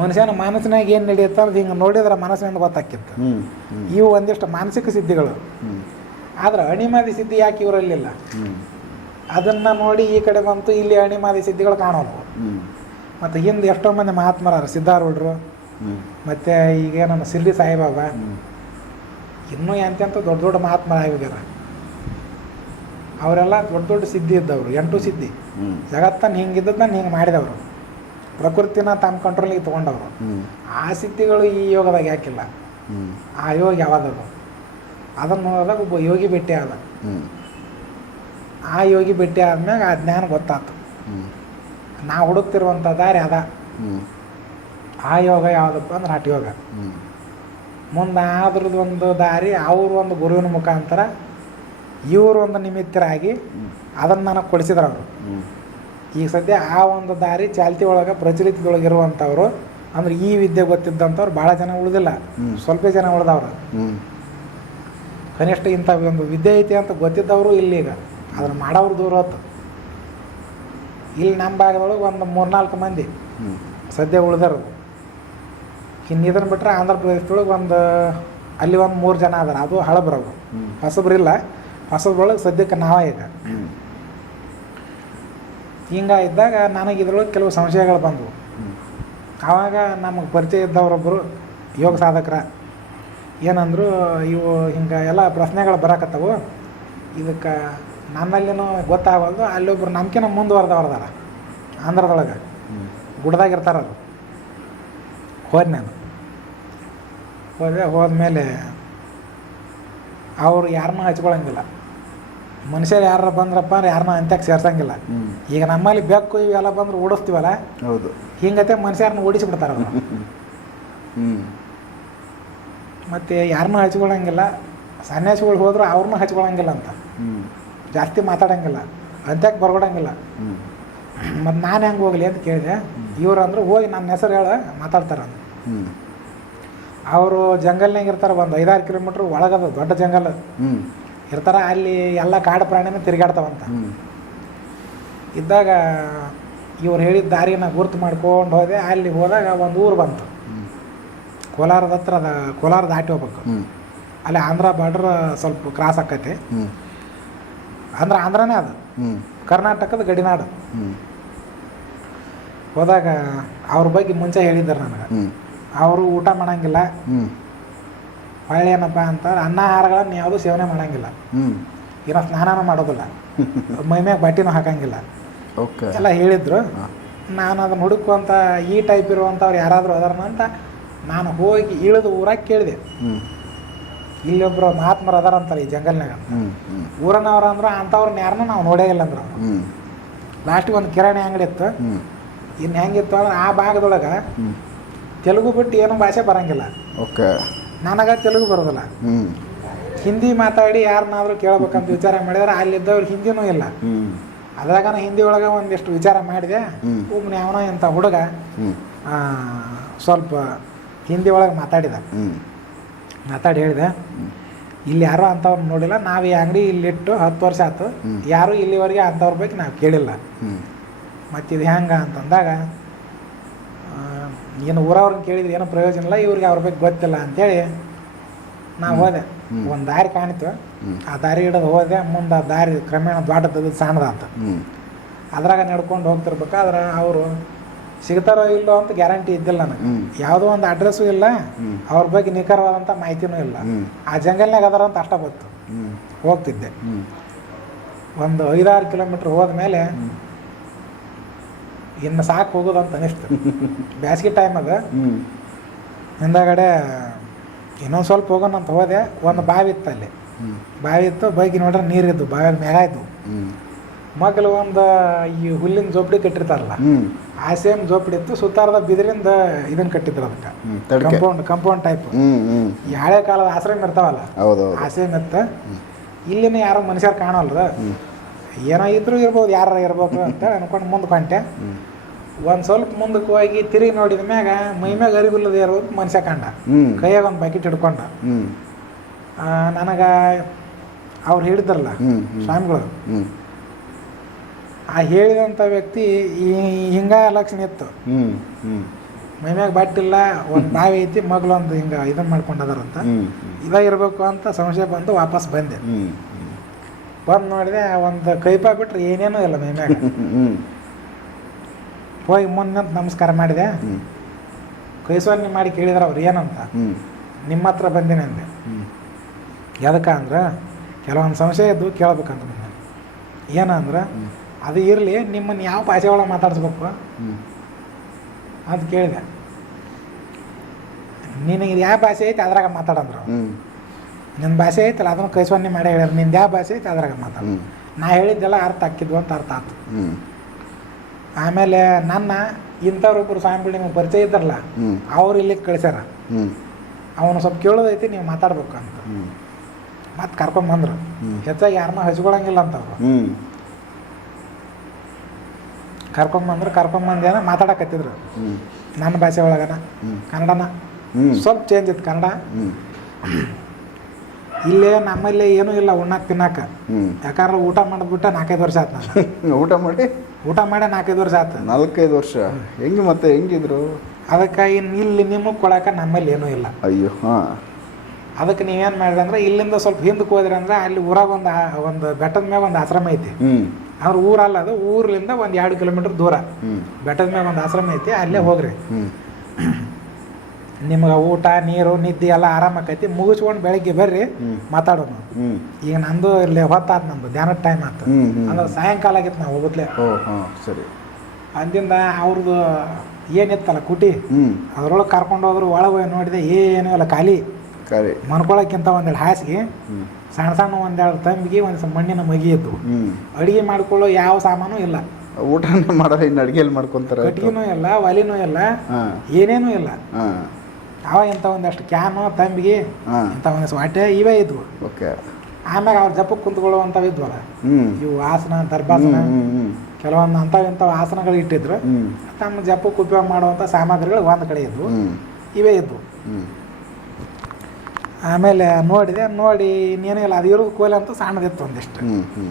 ಮನುಷ್ಯನ ಮನಸ್ಸಿನಾಗ ಏನು ನಡೆಯುತ್ತೆ ಅಂತ ಹಿಂಗೆ ನೋಡಿದ್ರೆ ಮನಸ್ಸಿನಿಂದ ಗೊತ್ತಾಕಿತ್ತು ಇವು ಒಂದಿಷ್ಟು ಮಾನಸಿಕ ಸಿದ್ಧಿಗಳು. ಆದ್ರೆ ಅಣಿಮಾದಿ ಸಿದ್ಧಿ ಯಾಕೆ ಇವರಲ್ಲಿಲ್ಲ? ಅದನ್ನ ನೋಡಿ ಈ ಕಡೆ ಬಂತು ಇಲ್ಲಿ ಅಣಿಮಾದಿ ಸಿದ್ಧಿಗಳು ಕಾಣೋದು. ಮತ್ತೆ ಹಿಂದೆ ಎಷ್ಟೋ ಮಂದಿ ಮಹಾತ್ಮರ ಸಿದ್ಧಾರೂಢರು. ಮತ್ತು ಈಗ ನಮ್ಮ ಶಿರ್ಡಿ ಸಾಯಿಬಾಬಾ ಇನ್ನೂ ಎಂತೆಂಥ ದೊಡ್ಡ ದೊಡ್ಡ ಮಹಾತ್ಮರಾಗಿದ್ದಾರೆ. ಅವರೆಲ್ಲ ದೊಡ್ಡ ದೊಡ್ಡ ಸಿದ್ಧಿ ಇದ್ದವರು ಎಂಟು ಸಿದ್ಧಿ. ಜಗತ್ತನ್ನು ಹಿಂಗಿದ್ದದ್ದನ್ನು ಹಿಂಗೆ ಮಾಡಿದವರು. ಪ್ರಕೃತಿನ ತಮ್ಮ ಕಂಟ್ರೋಲಿಗೆ ತೊಗೊಂಡವರು. ಆ ಸಿದ್ಧಿಗಳು ಈ ಯೋಗದಾಗ ಯಾಕಿಲ್ಲ. ಆ ಯೋಗ ಯಾವುದು ಅದನ್ನು ನೋಡಿದಾಗ ಒಬ್ಬ ಯೋಗಿ ಭೇಟಿ ಆದ. ಆ ಯೋಗಿ ಭೇಟಿ ಆದ್ಮ್ಯಾಗ ಆ ಜ್ಞಾನ ಗೊತ್ತಾತು. ನಾ ಹುಡುಕ್ತಿರುವಂಥ ದಾರಿ ಅದ. ಆ ಯೋಗ ಯಾವುದಪ್ಪ ಅಂದ್ರೆ ಹಠ ಯೋಗ. ಮುಂದೆ ಅದ್ರದ್ದು ಒಂದು ದಾರಿ ಅವ್ರ ಒಂದು ಗುರುವಿನ ಮುಖಾಂತರ ಇವರು ಒಂದು ನಿಮಿತ್ತರಾಗಿ ಅದನ್ನು ನನಗೆ ಕೊಡಿಸಿದ್ರು ಅವರು ಈಗ ಸದ್ಯ ಆ ಒಂದು ದಾರಿ ಚಾಲ್ತಿ ಒಳಗೆ ಪ್ರಚಲಿತದೊಳಗೆ ಇರುವಂಥವ್ರು ಅಂದ್ರೆ ಈ ವಿದ್ಯೆ ಗೊತ್ತಿದ್ದಂಥವ್ರು ಭಾಳ ಜನ ಉಳಿದಿಲ್ಲ. ಸ್ವಲ್ಪ ಜನ ಉಳಿದವ್ರು. ಕನಿಷ್ಠ ಇಂಥ ಒಂದು ವಿದ್ಯೆ ಐತಿ ಅಂತ ಗೊತ್ತಿದ್ದವರು ಇಲ್ಲಿ ಈಗ. ಅದನ್ನು ಮಾಡೋರು ದೂರ ಹೊತ್ತು. ಇಲ್ಲಿ ನಮ್ಮ ಭಾಗದೊಳಗೆ ಒಂದು ಮೂರ್ನಾಲ್ಕು ಮಂದಿ ಸದ್ಯ ಉಳಿದರು ಇನ್ನು ಇದನ್ನು ಬಿಟ್ಟರೆ ಆಂಧ್ರ ಪ್ರದೇಶದೊಳಗೆ ಒಂದು ಅಲ್ಲಿ ಒಂದು ಮೂರು ಜನ ಅದಾರ. ಅದು ಹಳಬ್ರವು ಹೊಸಬ್ರಿಲ್ಲ ಹೊಸಬ್ರೊಳಗೆ ಸದ್ಯಕ್ಕೆ ನಾವೇ ಈಗ. ಹಿಂಗ ಇದ್ದಾಗ ನನಗೆ ಇದ್ರೊಳಗೆ ಕೆಲವು ಸಂಶಯಗಳು ಬಂದವು. ಆವಾಗ ನಮಗೆ ಪರಿಚಯ ಇದ್ದವರೊಬ್ಬರು ಯೋಗ ಸಾಧಕರ, ಏನಂದರು, ಇವು ಹಿಂಗೆ ಎಲ್ಲ ಪ್ರಶ್ನೆಗಳು ಬರಕತ್ತವು. ಇದಕ್ಕೆ ನನ್ನಲ್ಲಿನೂ ಗೊತ್ತಾಗಲ್ದು ಅಲ್ಲೊಬ್ರು ನಮ್ಕಿನ ಮುಂದುವರೆದವ್ರದಾರ ಆಂಧ್ರದೊಳಗೆ. ಗುಡ್ದಾಗಿರ್ತಾರ ಅದು. ಹೋದೆ ನಾನು. ಹೋದೆ, ಹೋದ್ಮೇಲೆ ಅವರು ಯಾರನ್ನೂ ಹಚ್ಕೊಳಂಗಿಲ್ಲ. ಮನುಷ್ಯರು ಯಾರು ಬಂದ್ರಪ್ಪ ಅಂದ್ರೆ ಯಾರನ್ನ ಅಂತ್ಯಕ್ಕೆ ಸೇರ್ಸಂಗಿಲ್ಲ. ಈಗ ನಮ್ಮಲ್ಲಿ ಬೆಕ್ಕು ಇವೆಲ್ಲ ಬಂದ್ರೆ ಓಡಿಸ್ತೀವಲ್ಲ? ಹೌದು. ಹಿಂಗತೆ ಮನುಷ್ಯರನ್ನ ಓಡಿಸಿಬಿಡ್ತಾರೆ ಅವರು. ಮತ್ತು ಯಾರನ್ನೂ ಹಚ್ಕೊಳಂಗಿಲ್ಲ. ಸನ್ಯಾಸಿಗಳು ಹೋದ್ರೆ ಅವ್ರನ್ನೂ ಹಚ್ಕೊಳಂಗಿಲ್ಲ ಅಂತ. ಜಾಸ್ತಿ ಮಾತಾಡಂಗಿಲ್ಲ. ಅಂತ್ಯಕ್ಕೆ ಬರ್ಕೊಡಂಗಿಲ್ಲ. ಮತ್ತು ನಾನು ಹೆಂಗೆ ಹೋಗಲಿ ಅಂತ ಕೇಳಿದೆ. ಇವ್ರು ಅಂದ್ರೆ ಹೋಗಿ ನನ್ನ ಹೆಸರು ಹೇಳ ಮಾತಾಡ್ತಾರೆ ಅವರು. ಜಂಗಲ್ನಾಗ ಇರ್ತಾರೆ ಒಂದು ಐದಾರು ಕಿಲೋಮೀಟ್ರ್ ಒಳಗದ ದೊಡ್ಡ ಜಂಗಲ್. ಇರ್ತಾರೆ ಅಲ್ಲಿ ಎಲ್ಲ ಕಾಡು ಪ್ರಾಣಿನೂ ತಿರುಗಾಡ್ತಾವಂತ. ಇದ್ದಾಗ ಇವ್ರು ಹೇಳಿದ ದಾರಿನ ಗುರ್ತು ಮಾಡ್ಕೊಂಡು ಹೋದೆ ಅಲ್ಲಿ ಹೋದಾಗ ಒಂದು ಊರು ಬಂತು. ಕೋಲಾರದ ಹತ್ರ ಅದ ಕೋಲಾರ ದಾಟಿ ಹೋಗ್ಬೇಕು. ಅಲ್ಲಿ ಆಂಧ್ರ ಬಾರ್ಡ್ರ್ ಸ್ವಲ್ಪ ಕ್ರಾಸ್ ಆಕೈತಿ. ಅಂದ್ರ ಆಂಧ್ರನೇ ಅದು. ಕರ್ನಾಟಕದ ಗಡಿನಾಡು. ಹೋದಾಗ ಅವ್ರ ಬಗ್ಗೆ ಮುಂಚೆ ಹೇಳಿದ್ದಾರೆ ನನಗೆ. ಅವರು ಊಟ ಮಾಡಂಗಿಲ್ಲ. ಹೊಳ್ಳಿ ಏನಪ್ಪ ಅಂತಂದ್ರೆ ಅನ್ನ ಆಹಾರಗಳನ್ನು ಯಾವುದೂ ಸೇವನೆ ಮಾಡಂಗಿಲ್ಲ. ಏನೋ ಸ್ನಾನನೂ ಮಾಡೋದಿಲ್ಲ. ಮೈಮ್ಯಾಗ ಬಟ್ಟೆನೂ ಹಾಕಂಗಿಲ್ಲ. ಓಕೆ. ಎಲ್ಲ ಹೇಳಿದ್ರು. ನಾನು ಅದನ್ನು ಹುಡುಕುವಂಥ ಈ ಟೈಪ್ ಇರುವಂಥವ್ರು ಯಾರಾದರೂ ಅದಾರನಂತ ನಾನು ಹೋಗಿ ಇಳಿದು ಊರಾಗ ಕೇಳಿದೆ. ಇಲ್ಲೊಬ್ರು ಮಹಾತ್ಮರು ಅದಾರ ಅಂತಾರೆ ಈ ಜಂಗಲ್ನಾಗ ಊರನವ್ರು ಅಂದ್ರೆ ಅಂಥವ್ರನ್ನ ಯಾರನ್ನೂ ನಾವು ನೋಡೇ ಇಲ್ಲ ಅಂದ್ರೆ. ಲಾಸ್ಟಿಗೆ ಒಂದು ಕಿರಾಣಿ ಅಂಗಡಿ ಇತ್ತು. ಇನ್ನು ಹೆಂಗಿತ್ತು ಅಂದ್ರೆ ಆ ಭಾಗದೊಳಗೆ ತೆಲುಗು ಬಿಟ್ಟು ಏನೂ ಭಾಷೆ ಬರಂಗಿಲ್ಲ. ಓಕೆ. ನನಗೆ ತೆಲುಗು ಬರೋದಿಲ್ಲ. ಹಿಂದಿ ಮಾತಾಡಿ ಯಾರನ್ನಾದ್ರೂ ಕೇಳ್ಬೇಕಂತ ವಿಚಾರ ಮಾಡಿದ್ರೆ ಅಲ್ಲಿದ್ದವ್ರು ಹಿಂದಿನೂ ಇಲ್ಲ. ಅದ್ರಾಗ ನಾ ಹಿಂದಿ ಒಳಗೆ ಒಂದಿಷ್ಟು ವಿಚಾರ ಮಾಡಿದೆ. ಒಬ್ಬನೇ ಅವನ ಇಂಥ ಹುಡುಗ ಸ್ವಲ್ಪ ಹಿಂದಿ ಒಳಗೆ ಮಾತಾಡಿದ. ಮಾತಾಡಿ ಹೇಳಿದೆ ಇಲ್ಲಿ ಯಾರೂ ಅಂಥವ್ರು ನೋಡಿಲ್ಲ ನಾವು ಈ ಅಂಗಡಿ ಇಲ್ಲಿಟ್ಟು ಹತ್ತು ವರ್ಷ ಆಯ್ತು ಯಾರು ಇಲ್ಲಿವರೆಗೆ ಅಂಥವ್ರ ಬಗ್ಗೆ ನಾವು ಕೇಳಿಲ್ಲ. ಮತ್ತಿದು ಹೆಂಗೆ ಅಂತಂದಾಗ ಏನು ಊರವ್ರನ್ನ ಕೇಳಿದ್ರೆ ಏನೋ ಪ್ರಯೋಜನ ಇಲ್ಲ ಇವ್ರಿಗೆ ಅವ್ರ ಬಗ್ಗೆ ಗೊತ್ತಿಲ್ಲ ಅಂತೇಳಿ ನಾವು ಹೋದೆ. ಒಂದು ದಾರಿ ಕಾಣಿತು. ಆ ದಾರಿ ಹಿಡಿದು ಹೋದೆ ಮುಂದೆ ಆ ದಾರಿ ಕ್ರಮೇಣ ದೊಡ್ಡದದು ಸಣ್ಣದಾತ. ಅಂತ ಅದ್ರಾಗ ನಡ್ಕೊಂಡು ಹೋಗ್ತಿರ್ಬೇಕಾದ್ರೆ ಅವರು ಸಿಗ್ತಾರೋ ಇಲ್ಲೋ ಅಂತ ಗ್ಯಾರಂಟಿ ಇದ್ದಿಲ್ಲ ನನಗೆ. ಯಾವುದೋ ಒಂದು ಅಡ್ರೆಸ್ಸು ಇಲ್ಲ. ಅವ್ರ ಬಗ್ಗೆ ನಿಖರವಾದಂಥ ಮಾಹಿತಿನೂ ಇಲ್ಲ. ಆ ಜಂಗಲ್ನಾಗ ಅದರ ಅಂತ ಅಷ್ಟ ಗೊತ್ತು. ಹೋಗ್ತಿದ್ದೆ. ಒಂದು ಐದಾರು ಕಿಲೋಮೀಟ್ರ್ ಹೋದ್ಮೇಲೆ ಇನ್ನು ಸಾಕು ಹೋಗೋದು ಅಂತ ಅನಿಸ್ತು. ಬ್ಯಾಸ್ಗೆ ಟೈಮ್ ಅದು. ಹಿಂದಾಗಡೆ ಇನ್ನೊಂದು ಸ್ವಲ್ಪ ಹೋಗೋಣ ಅಂತ ಹೋದೆ. ಒಂದು ಬಾವಿ ಇತ್ತು ಅಲ್ಲಿ. ಬಾವಿ ಇತ್ತು ಬೈಗಿ ನೋಡ್ರೆ ನೀರಿದ್ದು ಬಾವಿಯಾಗ ಮ್ಯಾಗ ಮೇಲೆ ಆಯ್ತು ಮಗ್ಲು ಒಂದು ಈ ಹುಲ್ಲಿನ ಜೋಪಡಿ ಕಟ್ಟಿರ್ತಾರಲ್ಲ ಆ ಸೇಮ್ ಜೋಪಡಿ ಇತ್ತು ಸುತ್ತಾರದ ಬಿದಿರಿಂದ ಇದನ್ನ ಕಟ್ಟಿದ್ರು ಅದಕ್ಕೆ. ಕಂಪೌಂಡ್ ಕಂಪೌಂಡ್ ಟೈಪ್ ಈ ಹಳೆ ಕಾಲದ ಆಶ್ರಮ ಇರ್ತಾವಲ್ಲ ಆ ಸೇಮ್ ಇತ್ತು. ಇಲ್ಲಿನ ಯಾರೋ ಮನುಷ್ಯರು ಕಾಣಲ್ರ? ಹ್ಞೂ ಏನೋ ಇದ್ರು ಇರ್ಬೋದು ಯಾರ ಇರ್ಬೇಕು ಅಂತ ಅನ್ಕೊಂಡು ಮುಂದೆ ಹ್ಞೂ ಒಂದು ಸ್ವಲ್ಪ ಮುಂದಕ್ಕೆ ಹೋಗಿ ತಿರುಗಿ ನೋಡಿದ ಮ್ಯಾಗ ಮೈ ಮ್ಯಾಗ ಅರಿವಿಲ್ಲದೆ ಇರೋದು ಮನುಷ್ಯ ಕಂಡ. ಕೈಯಾಗ ಒಂದು ಬಕೆಟ್ ಹಿಡ್ಕೊಂಡ. ನನಗೆ ಅವ್ರು ಹೇಳಿದ್ರಲ್ಲ ಸ್ವಾಮಿಗಳು. ಆ ಹೇಳಿದಂಥ ವ್ಯಕ್ತಿ ಈ ಹಿಂಗ ಲಕ್ಷಣ ಇತ್ತು. ಮೈಮ್ಯಾಗ ಬಟ್ಟಿಲ್ಲ ಒಂದು ಬಾವಿ ಐತಿ ಮಗಳೊಂದು ಹಿಂಗೆ ಇದನ್ನ ಮಾಡ್ಕೊಂಡದಾರಂತ ಇದಾಗಿರ್ಬೇಕು ಅಂತ ಸಂಶಯ ಬಂದು ವಾಪಸ್ ಬಂದೆ. ಬಂದು ನೋಡಿದೆ, ಒಂದು ಕೈಪ ಬಿಟ್ರೆ ಏನೇನೂ ಇಲ್ಲ ಮೈಮ್ಯಾಗ ಹ್ಞೂ ಹೋಗಿ ಮುಂದೆ ನಮಸ್ಕಾರ ಮಾಡಿದೆ. ಕೈಸೋನಿ ಮಾಡಿ ಕೇಳಿದ್ರೆ ಅವ್ರು ಏನಂತ. ನಿಮ್ಮ ಹತ್ರ ಬಂದೀನಿ ಅಂದೆ. ಹ್ಞೂ ಎದಕ್ಕೆ ಅಂದ್ರೆ, ಕೆಲವೊಂದು ಸಂಶಯ ಇದ್ದು ಕೇಳ್ಬೇಕಂತ ಬಂದೆ. ಏನಂದ್ರೆ. ಅದು ಇರಲಿ ನಿಮ್ಮನ್ನು ಯಾವ ಭಾಷೆ ಒಳಗೆ ಮಾತಾಡಿಸ್ಬೇಕು? ಅದು ಕೇಳಿದೆ. ನಿನಗೆ ಯಾವ ಭಾಷೆ ಐತೆ, ಅದ್ರಾಗ ಮಾತಾಡಂದ್ರು ನಿನ್ನ ಭಾಷೆ ಐತಲ್ಲ ಅದನ್ನು ಕೈಸ್ವನ್ನಿ ಮಾಡಿ ಹೇಳ್ಯಾರ. ನಿಂದು ಯಾವ ಭಾಷೆ ಐತೆ ಅದ್ರಾಗ ಮಾತಾಡ. ನಾ ಹೇಳಿದ್ದೆಲ್ಲ ಅರ್ಥ ಹಾಕಿದ್ವು ಅಂತ ಅರ್ಥ ಆಯ್ತು ಆಮೇಲೆ ನನ್ನ ಇಂಥವ್ರೊಬ್ಬರು ಸ್ವಾಮಿಗಳು ನಿಮಗೆ ಪರಿಚಯ ಇದ್ದಾರಲ್ಲ ಅವ್ರು ಇಲ್ಲಿಗೆ ಕಳಿಸ್ಯಾರ. ಅವನು ಸ್ವಲ್ಪ ಕೇಳೋದೈತಿ ನೀವು ಮಾತಾಡ್ಬೇಕು ಅಂತ. ಮತ್ತೆ ಕರ್ಕೊಂಬಂದ್ರು ಬಂದ್ರು. ಹೆಚ್ಚಾಗಿ ಯಾರನ್ನ ಹಚ್ಕೊಳಂಗಿಲ್ಲ ಅಂತ ಅವ್ರು. ಹ್ಞೂ ಕರ್ಕೊಂಬಂದ್ರು ಕರ್ಕೊಂಬಂದೇನ ಮಾತಾಡಕತ್ತಿದ್ರು. ನನ್ನ ಭಾಷೆ ಒಳಗನ ಕನ್ನಡನ. ಸ್ವಲ್ಪ ಚೇಂಜ್ ಇತ್ತು ಕನ್ನಡ. ಇಲ್ಲೇ ನಮ್ಮಲ್ಲಿ ಏನೂ ಇಲ್ಲ ಉಣ್ಣಾಕ ತಿನ್ನಕ ಯಾಕಂದ್ರೆ ಊಟ ಮಾಡಿದ್ಬಿಟ್ಟ ನಾಲ್ಕೈದು ವರ್ಷ ಆಯ್ತು ನಾನು ಊಟ ಮಾಡಿ? ಊಟ ಮಾಡಿ ನಾಲ್ಕೈದು ವರ್ಷ ಆಯ್ತು ನಾಲ್ಕೈದು ವರ್ಷ. ಹೆಂಗೆ ಮತ್ತೆ ಹೆಂಗಿದ್ರು? ಅದಕ್ಕೆ ಇನ್ನು ಇಲ್ಲಿ ನಿಮಗೆ ಕೊಡಾಕ ನಮ್ಮಲ್ಲಿ ಏನೂ ಇಲ್ಲ. ಅಯ್ಯೋ ಹಾಂ. ಅದಕ್ಕೆ ನೀವೇನು ಮಾಡಿದ್ರೆ ಅಂದ್ರೆ ಇಲ್ಲಿಂದ ಸ್ವಲ್ಪ ಹಿಂದಕ್ಕೆ ಹೋದ್ರಿ ಅಂದ್ರೆ ಅಲ್ಲಿ ಊರಾಗ ಒಂದು ಒಂದು ಬೆಟ್ಟದ ಮ್ಯಾಗ ಒಂದು ಆಶ್ರಮ ಐತಿ. ಅಂದ್ರೆ ಊರಲ್ಲ ಅದು ಊರ್ಲಿಂದ ಒಂದು ಎರಡು ಕಿಲೋಮೀಟರ್ ದೂರ. ಬೆಟ್ಟದ ಮ್ಯಾಗ ಒಂದು ಆಶ್ರಮ ಐತಿ ಅಲ್ಲೇ ಹೋಗ್ರಿ. ನಿಮ್ಗೆ ಊಟ ನೀರು ನಿದ್ದೆ ಎಲ್ಲ ಆರಾಮಾಕೈತಿ ಮುಗಿಸ್ಕೊಂಡು ಬೆಳಿಗ್ಗೆ ಬರ್ರಿ. ಮಾತಾಡೋಣ. ಈಗ ನಂದು ಇಲ್ಲಿ ಹೊತ್ತಾತು ನಮ್ದು ಧ್ಯಾನದ ಟೈಮ್ ಆಯ್ತು ಹ್ಮ್. ಅಂದ್ರೆ ಸಾಯಂಕಾಲ ಆಗಿತ್ತು ನಾವು ಹೋಗುತ್ತಲೇ ಸರಿ. ಅಂದಿಂದ ಅವ್ರದ್ದು ಏನಿತ್ತಲ್ಲ ಕುಟಿ ಅದ್ರೊಳಗೆ ಕರ್ಕೊಂಡು ಹೋದ್ರು ಒಳಗೆ ಹೋಗಿ ನೋಡಿದೆ ಏನು ಇಲ್ಲ ಖಾಲಿ. ಮನ್ಕೊಳಕ್ಕಿಂತ ಒಂದೆರಡು ಹಾಸಿಗೆ ಸಣ್ಣ ಸಣ್ಣ ಒಂದೆರಡು ತಂಬಿಗೆ ಒಂದು ಸ್ವಲ್ಪ ಮಣ್ಣಿನ ಮಗಿ ಇದ್ವು. ಅಡುಗೆ ಮಾಡ್ಕೊಳ್ಳೋ ಯಾವ ಸಾಮಾನು ಇಲ್ಲ. ಊಟ ಮಾಡೋ ಇನ್ನು ಅಡುಗೆಯಲ್ಲಿ ಮಾಡ್ಕೊತಾರೆ ಇಲ್ಲ ಒಲಿನೂ ಇಲ್ಲ ಏನೇನೂ ಇಲ್ಲ. ಅವ ಇಂಥ ಒಂದಷ್ಟು ಕ್ಯಾನು ತಂಬಿಗೆ ಹಾಂ. ಇಂಥ ಒಂದಷ್ಟು ವಾಟೆ ಇವೇ ಇದ್ವು. ಓಕೆ. ಆಮ್ಯಾಗ ಅವ್ರ ಜಪ್ಪಕ್ಕೆ ಕುಂತ್ಕೊಳ್ಳುವಂಥವು ಇದ್ವಲ್ಲ? ಹ್ಞೂ ಇವು ಆಸನ ದರ್ಭಾಸನ. ಹ್ಞೂ ಹ್ಞೂ ಕೆಲವೊಂದು ಅಂಥವು ಇಂಥವು ಆಸನಗಳು ಇಟ್ಟಿದ್ರು. ಹ್ಞೂ ತಮ್ಮ ಜಪ್ಪಕ್ಕೆ ಉಪಯೋಗ ಮಾಡುವಂಥ ಸಾಮಗ್ರಿಗಳು ಒಂದು ಕಡೆ ಇದ್ವು. ಹ್ಞೂ ಇವೇ ಇದ್ವು. ಹ್ಞೂ ಆಮೇಲೆ ನೋಡಿದೆ ನೋಡಿ ಇನ್ನೇನೂ ಇಲ್ಲ. ಅದು ಇರೋದು ಕೋಲೆ ಅಂತ ಸಣ್ಣದಿತ್ತು ಒಂದಿಷ್ಟು. ಹ್ಞೂ ಹ್ಞೂ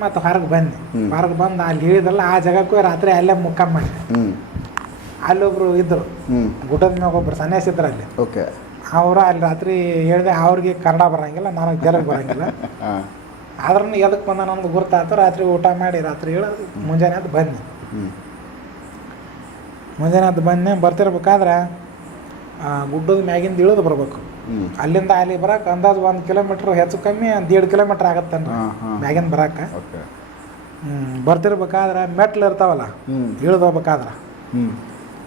ಮತ್ತು ಹೊರಗೆ ಬಂದೆ. ಹ್ಮ್. ಹೊರಗೆ ಬಂದು ಅಲ್ಲಿ ಹೇಳಿದಲ್ಲ ಆ ಜಾಗಕ್ಕೂ ರಾತ್ರಿ ಅಲ್ಲೇ ಮುಖ ಮಾಡಿದೆ. ಹ್ಞೂ ಅಲ್ಲೊಬ್ರು ಇದ್ದರು ಗುಡ್ಡದ ಮ್ಯಾಗ ಒಬ್ಬರು ಸನ್ಯಾಸಿ ಇದ್ರು ಅಲ್ಲಿ. ಓಕೆ. ಅವರು ಅಲ್ಲಿ ರಾತ್ರಿ ಹೇಳಿದೆ ಅವ್ರಿಗೆ ಕನ್ನಡ ಬರಂಗಿಲ್ಲ ನನಗೆ ತೆಲುಗು ಬರಂಗಿಲ್ಲ. ಆದ್ರೂ ಎದಕ್ಕೆ ಬಂದ ನಮ್ದು ಗುರ್ತಾಯ್ತು ರಾತ್ರಿ ಊಟ ಮಾಡಿ ರಾತ್ರಿ ಹೇಳಿ ಮುಂಜಾನೆ ಅದು ಬನ್ನಿ. ಮುಂಜಾನೆ ಅದು ಬನ್ನಿ ಬರ್ತಿರ್ಬೇಕಾದ್ರೆ ಗುಡ್ಡದ ಮ್ಯಾಗಿಂದ ಇಳಿದು ಬರ್ಬೇಕು. ಅಲ್ಲಿಂದ ಅಲ್ಲಿ ಬರಕ್ಕೆ ಅಂದಾಜು ಒಂದು ಕಿಲೋಮೀಟ್ರ್ ಹೆಚ್ಚು ಕಮ್ಮಿ ಒಂದು ಎರಡು ಕಿಲೋಮೀಟ್ರ್ ಆಗತ್ತೆ ಮ್ಯಾಗಿಂದ ಬರಕ್ಕೆ. ಬರ್ತಿರ್ಬೇಕಾದ್ರೆ ಮೆಟ್ಲು ಇರ್ತಾವಲ್ಲ ಇಳಿದು ಹೋಗ್ಬೇಕಾದ್ರೆ.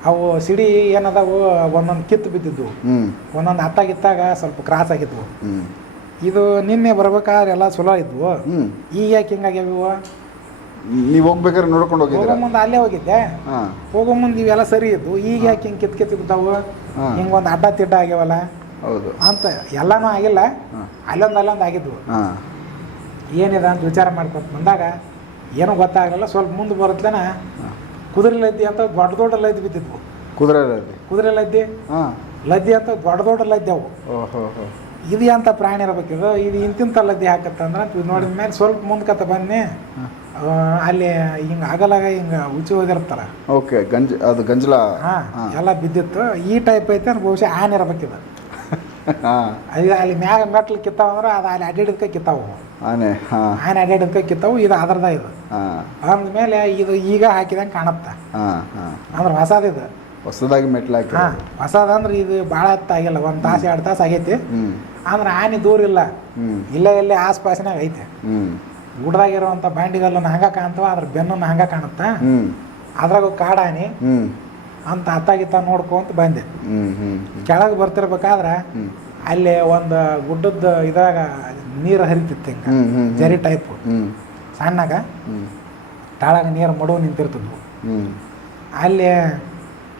ಅವು ಸಿಡಿ ಏನದಾವು ಒಂದೊಂದು ಕಿತ್ತು ಬಿದ್ದಿದ್ವು. ಒಂದೊಂದು ಹತ್ತಾಗಿತ್ತಾಗ ಸ್ವಲ್ಪ ಕ್ರಾಸ್ ಆಗಿದ್ವು. ಇದು ನಿನ್ನೆ ಬರ್ಬೇಕಾದ್ರೆ ಎಲ್ಲ ಚಲೋ ಇದ್ವು. ಈಗ ಯಾಕೆ ಹಿಂಗಾಗ್ಯಾವ ಇವು? ನೀವು ಹೋಗ್ಬೇಕಾದ್ರೆ ನೋಡ್ಕೊಂಡು ಹೋಗೋ ಹೋಗಿದ್ದೀರಾ ಮುಂದೆ ಅಲ್ಲೇ ಹೋಗಿದ್ದೆ. ಹಾಂ. ಹೋಗೋ ಮುಂದೆ ಇವೆಲ್ಲ ಸರಿ ಇದ್ವು. ಈಗ ಯಾಕೆ ಹಿಂಗೆ ಕಿತ್ ಕಿತ್ ಬಿದ್ದಾವು? ಹಾಂ. ಹಿಂಗೆ ಒಂದು ಅಡ್ಡ ತಿಡ್ಡ ಆಗ್ಯಾವಲ್ಲ? ಹೌದು. ಅಂತ ಎಲ್ಲನೂ ಆಗಿಲ್ಲ. ಅಲ್ಲೊಂದು ಅಲ್ಲೊಂದು ಆಗಿದ್ವು. ಏನಿದೆ ಅಂತ ವಿಚಾರ ಮಾಡ್ಕೊತ ಬಂದಾಗ ಏನೂ ಗೊತ್ತಾಗಲ್ಲ ಸ್ವಲ್ಪ ಮುಂದೆ ಬರುತ್ತಲೇನ ಕುದುರೆ ಲದ್ದಿ ಅಂತ ದೊಡ್ಡ ದೊಡ್ಡ ಲದ್ದಿ ಬಿದ್ದಿದ್ವು. ಕುದುರೆ ಲದ್ದಿ ಕುದುರೆ ಲದ್ದಿ ಹಾಂ. ಲದ್ದಿ ಅಂತ ದೊಡ್ಡ ದೊಡ್ಡ ಲದ್ದಿ ಅವು. ಓಹೋ ಇದು ಎಂಥ ಪ್ರಾಣಿ ಇರ್ಬೇಕಿದು? ಇದು ಇಂತಿಂಥ ಲದ್ದಿ ಹಾಕತ್ತಂದ್ರೆ ಅಂತ ಇದು ನೋಡಿದ ಮೇಲೆ ಸ್ವಲ್ಪ ಮುಂದ್ಕತ್ತ ಬನ್ನಿ. ಅಲ್ಲಿ ಹಿಂಗೆ ಆಗಲಾಗ ಹಿಂಗೆ ಉಚ್ಚಿ ಹೋಗಿರ್ತಾರ ಓಕೆ ಗಂಜ್ ಅದು ಗಂಜಲ. ಹಾಂ ಎಲ್ಲ ಬಿದ್ದಿತ್ತು. ಈ ಟೈಪ್ ಐತೆ ಅಂದ್ರೆ ಬಹುಶಃ ಆನ್ ಇರ್ಬೇಕಿದು. ಹಾಂ. ಅಲ್ಲಿ ಮ್ಯಾಗ ಮೆಟ್ಲು ಕಿತ್ತಾವಂದ್ರೆ ಅದು ಅಲ್ಲಿ ಅಡ್ಡಾಡಿದ್ಕೆ ಕಿತ್ತಾವು. ಆನೆ ಹಾಂ. ಆನೆ ಅಡ್ಡಾಡಿದ್ಕೆ ಕಿತ್ತವು ಇದು ಅದರದ ಇದು. ಹಾಂ. ಅಂದಮೇಲೆ ಇದು ಈಗ ಹಾಕಿದಂಗೆ ಕಾಣುತ್ತೆ. ಹಾಂ ಹಾಂ. ಅಂದ್ರೆ ಹೊಸದಿದು ಹೊಸದಾಗಿ ಮೆಟ್ಲು ಹಾಕಿ ಹಾಂ ಹೊಸದಂದ್ರೆ ಇದು ಭಾಳ ಹೊತ್ತಾಗಿಲ್ಲ ಒಂದು ತಾಸು ಎರಡು ತಾಸು ಆಗೈತಿ. ಅಂದ್ರೆ ಆನೆ ದೂರ ಇಲ್ಲ. ಇಲ್ಲೇ ಇಲ್ಲೇ ಆಸ್ಪಾಸಿನಾಗ ಐತೆ. ಗುಡ್ದಾಗಿರುವಂಥ ಬಾಂಡಿಗಲ್ಲನ್ನು ಹಂಗೆ ಕಾಣ್ತಾವ ಅದ್ರ ಬೆನ್ನನ್ನು ಹಂಗೆ ಕಾಣುತ್ತಾ? ಅದ್ರಾಗ ಕಾಡಾನಿ ಅಂತ ಅತ್ತಾಗಿತ್ತ ನೋಡ್ಕೊಂತ ಬಂದೆ. ಕೆಳಗೆ ಬರ್ತಿರ್ಬೇಕಾದ್ರೆ ಅಲ್ಲಿ ಒಂದು ಗುಡ್ಡದ ಇದ್ರಾಗ ನೀರು ಹರಿತಿತ್ತು ಹಿಂಗೆ. ಜರಿ ಟೈಪ್ ಸಣ್ಣಾಗ ತಾಳಾಗ ನೀರು ಮಡುವು ನಿಂತಿರ್ತಿದ್ವು. ಅಲ್ಲಿ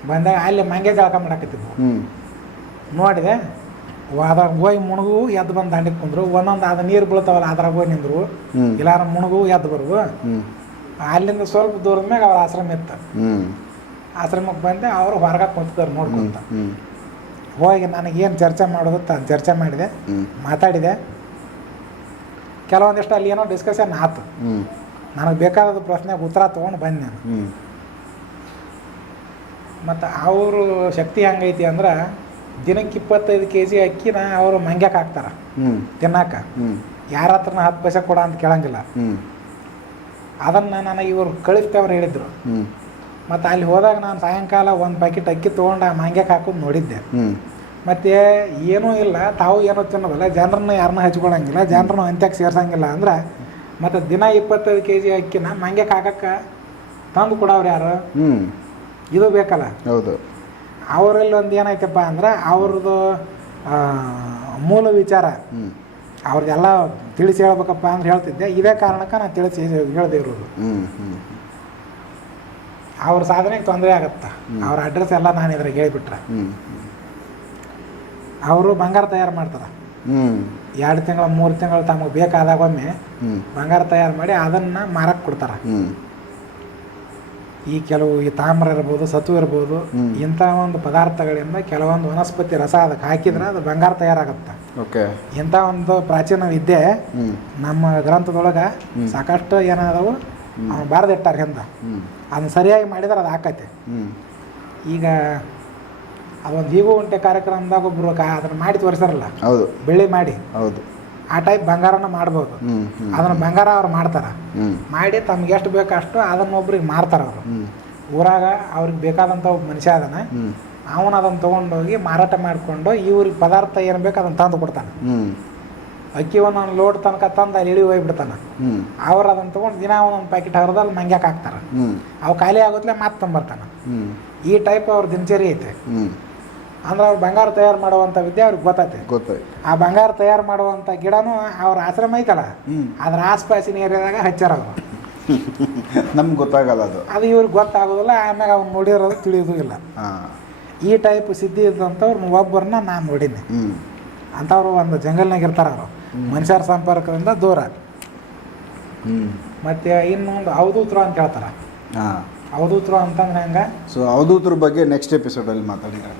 ಬಂದಾಗ ಅಲ್ಲಿ ಮಂಗೆ ಜಳಕ ಮಾಡಾಕತ್ತಿದ್ವು. ನೋಡಿದೆ ಅದ್ರಾಗ ಹೋಗಿ ಮುಣಗು ಎದ್ದು ಬಂದು ದಾಂಡಿಗೆ ಕುಂದ್ರು. ಒಂದೊಂದು ಅದು ನೀರು ಬೀಳ್ತಾವಲ್ಲ ಅದ್ರಾಗ ಹೋಗಿ ನಿಂದ್ರು. ಇಲ್ಲಾರ ಮುಣಗು ಎದ್ದು ಬರುವು ಅಲ್ಲಿಂದ ಸ್ವಲ್ಪ ದೂರದ ಮ್ಯಾಗ ಅವ್ರ ಆಶ್ರಮ ಇತ್ತು. ಆಶ್ರಮಕ್ಕೆ ಬಂದೆ ಅವರು ಹೊರಗೆ ಕುಂತಿದ್ದಾರೆ ನೋಡ್ಕೊಂತ. ಹೋಗಿ ನನಗೇನು ಚರ್ಚೆ ಮಾಡೋದು ಚರ್ಚೆ ಮಾಡಿದೆ. ಮಾತಾಡಿದೆ. ಕೆಲವೊಂದಿಷ್ಟು ಅಲ್ಲಿ ಏನೋ ಡಿಸ್ಕಷನ್ ಆತು. ನನಗೆ ಬೇಕಾದ ಪ್ರಶ್ನೆಗೆ ಉತ್ತರ ತೊಗೊಂಡು ಬಂದೆ ನಾನು. ಮತ್ತು ಅವರು ಶಕ್ತಿ ಹೆಂಗೈತಿ ಅಂದ್ರೆ ದಿನಕ್ಕೆ ಇಪ್ಪತ್ತೈದು ಕೆ ಜಿ ಅಕ್ಕಿನ ಅವರು ಮಂಗ್ಯಕ್ಕೆ ಹಾಕ್ತಾರೆ. ತಿನ್ನಾಕ. ಯಾರ ಹತ್ರನ ಹತ್ತು ಪೈಸೆ ಕೊಡ ಅಂತ ಕೇಳಂಗಿಲ್ಲ. ಅದನ್ನು ನನಗೆ ಇವರು ಕಳಿಸ್ತೇವ್ರು ಹೇಳಿದ್ರು. ಮತ್ತೆ ಅಲ್ಲಿ ಹೋದಾಗ ನಾನು ಸಾಯಂಕಾಲ ಒಂದು ಪ್ಯಾಕೆಟ್ ಅಕ್ಕಿ ತೊಗೊಂಡು ಆ ಮಂಗ್ಯಕ್ಕೆ ಹಾಕೋದು ನೋಡಿದ್ದೆ. ಮತ್ತು ಏನೂ ಇಲ್ಲ ತಾವು ಏನೋ ತಿನ್ನೋದಲ್ಲ ಜನರನ್ನ ಯಾರನ್ನ ಹಚ್ಕೊಳಂಗಿಲ್ಲ ಜನರನ್ನ ಅಂತ್ಯಕ್ಕೆ ಸೇರ್ಸಂಗಿಲ್ಲ ಅಂದ್ರೆ ಮತ್ತು ದಿನ ಇಪ್ಪತ್ತೈದು ಕೆ ಜಿ ಅಕ್ಕಿನ ಮಂಗೆ ಕಾಕಕ್ಕ ತಂದು ಕೊಡೋರು ಯಾರು? ಹ್ಞೂ ಇದು ಬೇಕಲ್ಲ? ಹೌದು. ಅವರಲ್ಲಿ ಒಂದು ಏನಾಯ್ತಪ್ಪ ಅಂದ್ರೆ ಅವ್ರದ್ದು ಮೂಲ ವಿಚಾರ. ಅವ್ರಿಗೆಲ್ಲ ತಿಳಿಸಿ ಹೇಳ್ಬೇಕಪ್ಪ ಅಂದ್ರೆ ಹೇಳ್ತಿದ್ದೆ. ಇದೇ ಕಾರಣಕ್ಕೆ ನಾನು ತಿಳಿಸಿ ಹೇಳ್ದೆ ಇರೋದು. ಅವ್ರ ಸಾಧನೆಗೆ ತೊಂದರೆ ಆಗತ್ತ. ಅವ್ರ ಅಡ್ರೆಸ್ ಎಲ್ಲ ನಾನು ಇದ್ರಾಗ ಹೇಳಿಬಿಟ್ರೆ. ಅವರು ಬಂಗಾರ ತಯಾರು ಮಾಡ್ತಾರೆ. ಎರಡು ತಿಂಗಳು ಮೂರು ತಿಂಗಳು ತಮಗೆ ಬೇಕಾದಾಗ ಒಮ್ಮೆ ಬಂಗಾರ ತಯಾರು ಮಾಡಿ ಅದನ್ನು ಮಾರಕ್ಕೆ ಕೊಡ್ತಾರೆ. ಈ ಕೆಲವು ಈ ತಾಮ್ರ ಇರ್ಬೋದು ಸತು ಇರ್ಬೋದು. ಇಂಥ ಒಂದು ಪದಾರ್ಥಗಳಿಂದ ಕೆಲವೊಂದು ವನಸ್ಪತಿ ರಸ ಅದಕ್ಕೆ ಹಾಕಿದ್ರೆ ಅದು ಬಂಗಾರ ತಯಾರಾಗುತ್ತೆ. ಓಕೆ. ಇಂಥ ಒಂದು ಪ್ರಾಚೀನ ವಿದ್ಯೆ ನಮ್ಮ ಗ್ರಂಥದೊಳಗೆ ಸಾಕಷ್ಟು ಏನಾದವು ಬಾರದಿಟ್ಟಾರ ಹಿಂದೆ. ಅದನ್ನ ಸರಿಯಾಗಿ ಮಾಡಿದ್ರೆ ಅದು ಹಾಕೈತೆ ಈಗ ಅದೊಂದು ಹೀಗೂ ಉಂಟೆ ಕಾರ್ಯಕ್ರಮದಾಗ ಒಬ್ರು ಕಾ ಅದನ್ನ ಮಾಡಿ ತೋರಿಸ್ತಾರಲ್ಲ? ಹೌದು. ಬೆಳ್ಳಿ ಮಾಡಿ. ಹೌದು. ಆ ಟೈಪ್ ಬಂಗಾರನ ಮಾಡ್ಬೋದು. ಅದನ್ನ ಬಂಗಾರ ಅವ್ರು ಮಾಡ್ತಾರ. ಹ್ಞೂ ಮಾಡಿ ತಮ್ಗೆ ಎಷ್ಟು ಬೇಕು ಅಷ್ಟು ಅದನ್ನ ಒಬ್ರಿಗೆ ಮಾರ್ತಾರ ಅವರು. ಹ್ಞೂ ಊರಾಗ ಅವ್ರಿಗೆ ಬೇಕಾದಂಥ ಒಬ್ಬ ಮನುಷ್ಯ ಅದನ್ನ ಹ್ಞೂ ಅವನು ಅದನ್ನು ತೊಗೊಂಡೋಗಿ ಮಾರಾಟ ಮಾಡಿಕೊಂಡು ಇವ್ರಿಗೆ ಪದಾರ್ಥ ಏನು ಬೇಕು ಅದನ್ನ ತಂದು ಕೊಡ್ತಾನೆ. ಹ್ಞೂ ಅಕ್ಕಿ ಒಂದೊಂದು ಲೋಡ್ ತನಕ ತಂದು ಅಲ್ಲಿ ಇಳಿ ಹೋಗ್ಬಿಡ್ತಾನೆ. ಹ್ಞೂ ಅವ್ರು ಅದನ್ನ ತೊಗೊಂಡು ದಿನ ಒಂದೊಂದು ಪ್ಯಾಕೆಟ್ ಹರಿದಲ್ಲಿ ಮಂಗ್ಯಾಕೆ ಹಾಕ್ತಾರೆ. ಹ್ಞೂ ಅವು ಖಾಲಿ ಆಗೋತ್ಲೆ ಮತ್ತೆ ತಂಬರ್ತಾನೆ. ಹ್ಞೂ ಈ ಟೈಪ್ ಅವ್ರ ದಿನಚರಿ ಐತೆ. ಹ್ಞೂ ಅಂದ್ರೆ ಅವ್ರು ಬಂಗಾರ ತಯಾರು ಮಾಡುವಂಥ ವಿದ್ಯೆ ಅವ್ರಿಗೆ ಗೊತ್ತೈತೆ ಗೊತ್ತಾಯ್ತು. ಆ ಬಂಗಾರ ತಯಾರು ಮಾಡುವಂಥ ಗಿಡನೂ ಅವ್ರ ಆಶ್ರಮ ಐತಲ್ಲ ಅದ್ರ ಆಸ್ಪಾಸಿನ ಏರಿಯಾದಾಗ ಹಚ್ಚಾರ ಅವರು. ನಮ್ಗೆ ಗೊತ್ತಾಗಲ್ಲ ಅದು. ಅದು ಇವ್ರಿಗೆ ಗೊತ್ತಾಗೋದಿಲ್ಲ ಆಮ್ಯಾಗ ಅವ್ನು ನೋಡಿರೋದು ತಿಳಿಯೋದು ಇಲ್ಲ. ಈ ಟೈಪ್ ಸಿದ್ಧಿ ಇದ್ದಂಥವ್ರು ಒಬ್ಬರನ್ನ ನಾನು ನೋಡಿದ್ದೆ ಅಂಥವ್ರು ಒಂದು ಜಂಗಲ್ನಾಗ ಇರ್ತಾರೆ ಅವರು. ಮನುಷ್ಯರ ಸಂಪರ್ಕದಿಂದ ದೂರ. ಮತ್ತು ಇನ್ನೊಂದು ಅವಧೂತರು ಅಂತ ಹೇಳ್ತಾರೆ. ಹಾಂ. ಅವಧೂತರು ಅಂತಂದ್ರೆ ಹೆಂಗ? ಸೊ ಅವಧೂತರ ಬಗ್ಗೆ ನೆಕ್ಸ್ಟ್ ಎಪಿಸೋಡಲ್ಲಿ ಮಾತಾಡಿದ್ರೆ